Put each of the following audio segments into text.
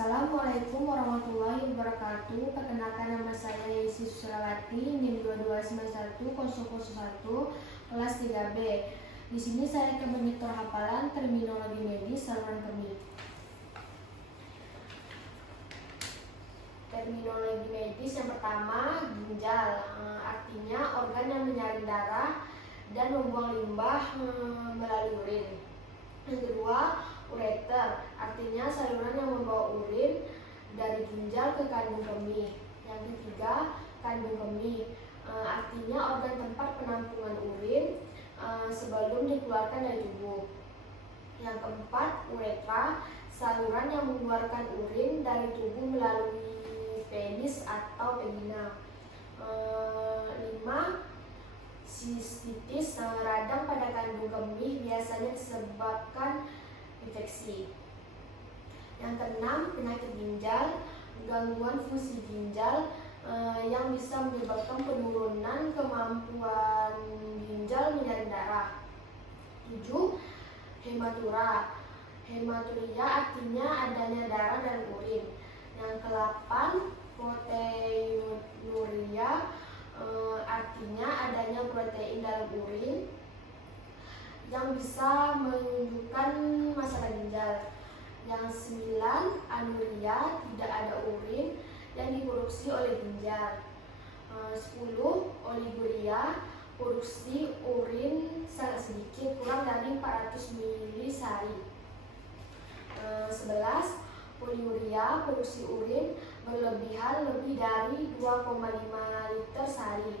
Assalamualaikum warahmatullahi wabarakatuh. Perkenalkan, nama saya Yesi Susrawati, NIM 229101, kelas 3B. Di sini saya akan menyetor hafalan terminologi medis saluran kemih. Terminologi medis yang pertama, ginjal. Artinya organ yang menyaring darah dan membuang limbah melalui urin. Yang kedua, ureter, artinya saluran yang membawa urin dari ginjal ke kandung kemih. Yang ketiga, kandung kemih, artinya organ tempat penampungan urin sebelum dikeluarkan dari tubuh. Yang keempat, uretra, saluran yang mengeluarkan urin dari tubuh melalui penis atau vagina. 5. Sistitis, radang pada kandung kemih biasanya disebabkan infeksi. Yang keenam, penyakit ginjal, gangguan fungsi ginjal yang bisa menyebabkan penurunan kemampuan ginjal menyaring darah. 7. Hematura, hematuria artinya adanya darah dan urin. Yang ke-8, proteinuria, artinya adanya protein dalam urin yang bisa menunjukkan masalah ginjal. Yang 9, anuria, tidak ada urin yang diproduksi oleh ginjal. 10, oliguria, produksi urin sangat sedikit, kurang dari 400 ml sehari. 11, poliuria, produksi urin berlebihan lebih dari 2,5 liter sehari.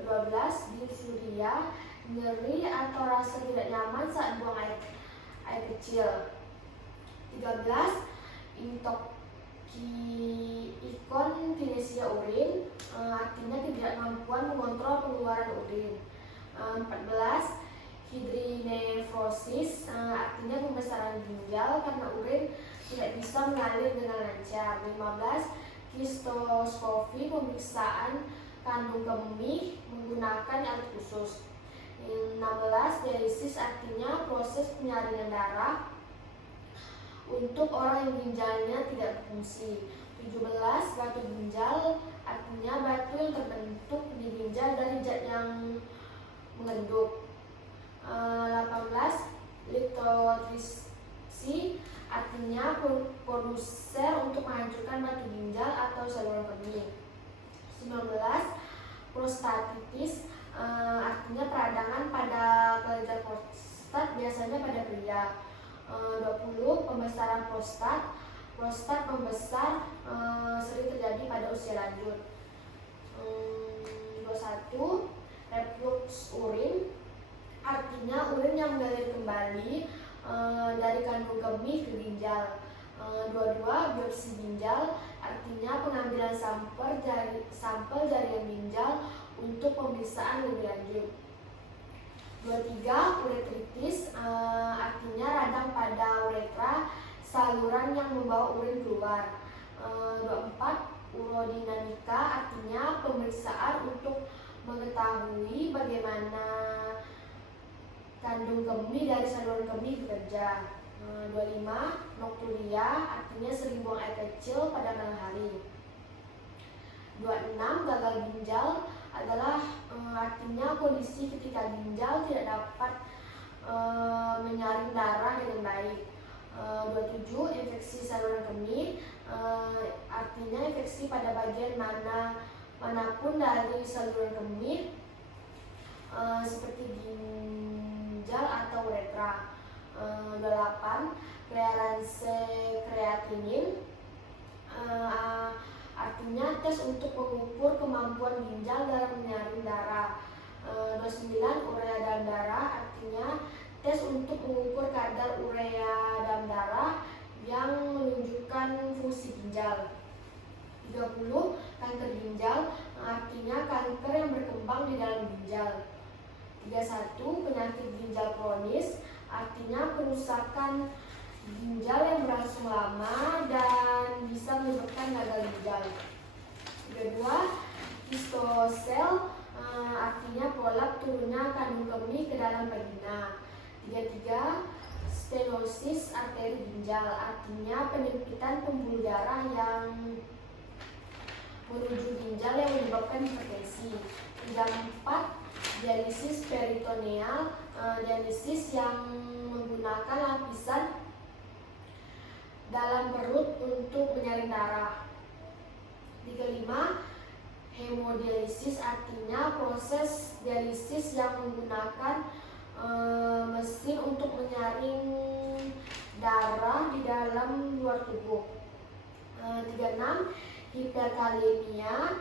12, dysuria, nyeri atau rasa tidak nyaman saat buang air kecil. 13, inkontinensia urin, artinya ketidakmampuan mengontrol pengeluaran urin. 14, hidrinefrosis, artinya pembesaran ginjal karena urin tidak bisa mengalir dengan lancar. 15, kistoskopi, pemeriksaan kandung kemih menggunakan alat khusus. 16, dialisis, artinya proses penyaringan darah untuk orang yang ginjalnya tidak berfungsi. 17, batu ginjal, artinya batu yang terbentuk di ginjal dari zat yang mengenduk. 18, litotripsi, artinya produser untuk menghancurkan batu ginjal atau saluran kemih. 19, prostatitis, artinya peradangan pada kelenjar prostat, biasanya pada pria. 20, pembesaran prostat, prostat membesar sering terjadi pada usia lanjut. 21, reflux urin, artinya urin yang mengalir kembali dari kandung kemih ke ginjal. 22, biopsi ginjal, artinya pengambilan sampel jaringan ginjal untuk pemeriksaan lebih lanjut. 23, uretritis, artinya radang pada uretra, saluran yang membawa urin keluar. 24, urodinamika, artinya pemeriksaan untuk mengetahui bagaimana kandung kemih dari saluran kemih bekerja. 25, nokturia, artinya sering buang air kecil pada malam hari. 26, gagal ginjal adalah artinya kondisi ketika ginjal tidak dapat menyaring darah dengan baik. 27, infeksi saluran kemih, artinya infeksi pada bagian manapun dari saluran kemih seperti ginjal atau uretra. 28, klearance kreatinin, artinya tes untuk mengukur kemampuan ginjal dalam menyaring darah. 29, urea dalam darah, artinya tes untuk mengukur kadar urea dalam darah yang menunjukkan fungsi ginjal. 30, kanker ginjal, artinya kanker yang berkembang di dalam ginjal. 31, penyakit ginjal kronis, artinya kerusakan ginjal yang berlangsung lama dan bisa menyebabkan gagal ginjal. 32, histosel, artinya pola turunnya kandung kemih ke dalam vagina. 33, stenosis arteri ginjal, artinya penyempitan pembuluh darah yang menuju ginjal yang menyebabkan hipertensi. 34. Dialisis peritoneal, dialisis yang menggunakan lapisan dalam perut untuk menyaring darah. 35. Hemodialisis, artinya proses dialisis yang menggunakan mesin untuk menyaring darah di dalam luar tubuh. 36. Hiperkalemia,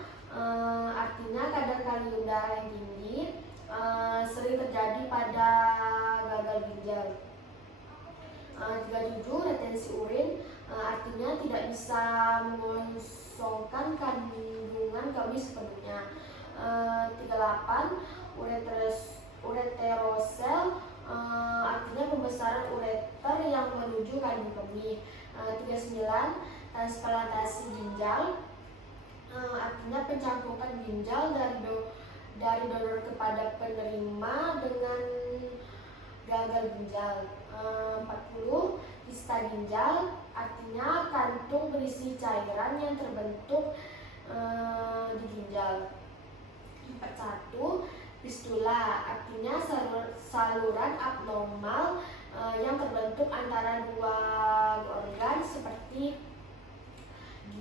artinya kadar kalium darah yang tinggi, sering terjadi pada gagal ginjal. 37. Retensi urin, artinya tidak bisa mengosongkan kandungan kemih sepenuhnya. 38. Ureterosel, artinya pembesaran ureter yang menuju kandung kemih. 39. Transplantasi ginjal, artinya pencampuran ginjal dari donor kepada penerima dengan gagal ginjal. 40. Kista ginjal, artinya kantung berisi cairan yang terbentuk di ginjal. 41. Fistula, artinya saluran abnormal yang terbentuk antara dua organ seperti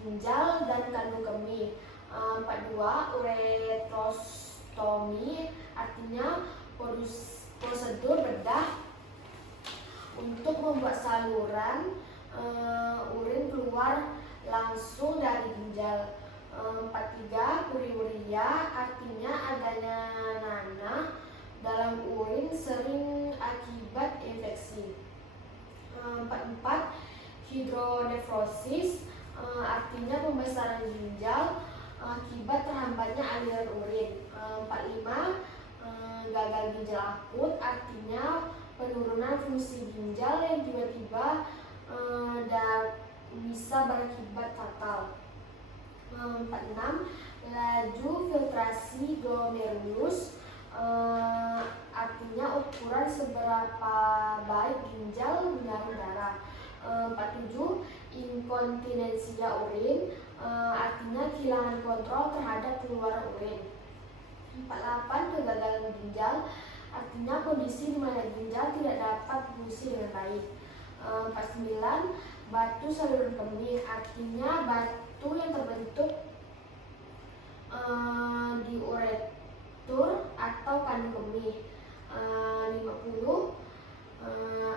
ginjal dan kandung kemih. 42. Uretrostomi, artinya prosedur bedah untuk membuat saluran urin keluar langsung dari ginjal. 43. Puriuria, artinya adanya nanah dalam urin sering akibat infeksi. 44. Hidronefrosis, artinya pembesaran ginjal akibat terhambatnya aliran urin. 45. Gagal ginjal akut, artinya penurunan fungsi ginjal yang tiba-tiba dan bisa berakibat fatal. 46. Laju filtrasi glomerulus, artinya ukuran seberapa baik ginjal menyaring darah. 47. Inkontinensia urin, artinya kehilangan kontrol terhadap keluaran urin. 48. Kegagalan ginjal, artinya kondisi di mana ginjal tidak dapat berfungsi dengan baik. 49. Batu saluran kemih, artinya batu yang terbentuk di ureter atau kandung kemih. 50.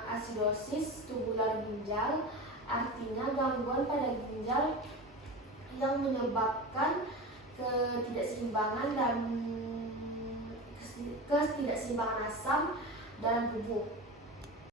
Asidosis tubular ginjal, artinya gangguan pada ginjal yang menyebabkan ketidakseimbangan asam dalam tubuh.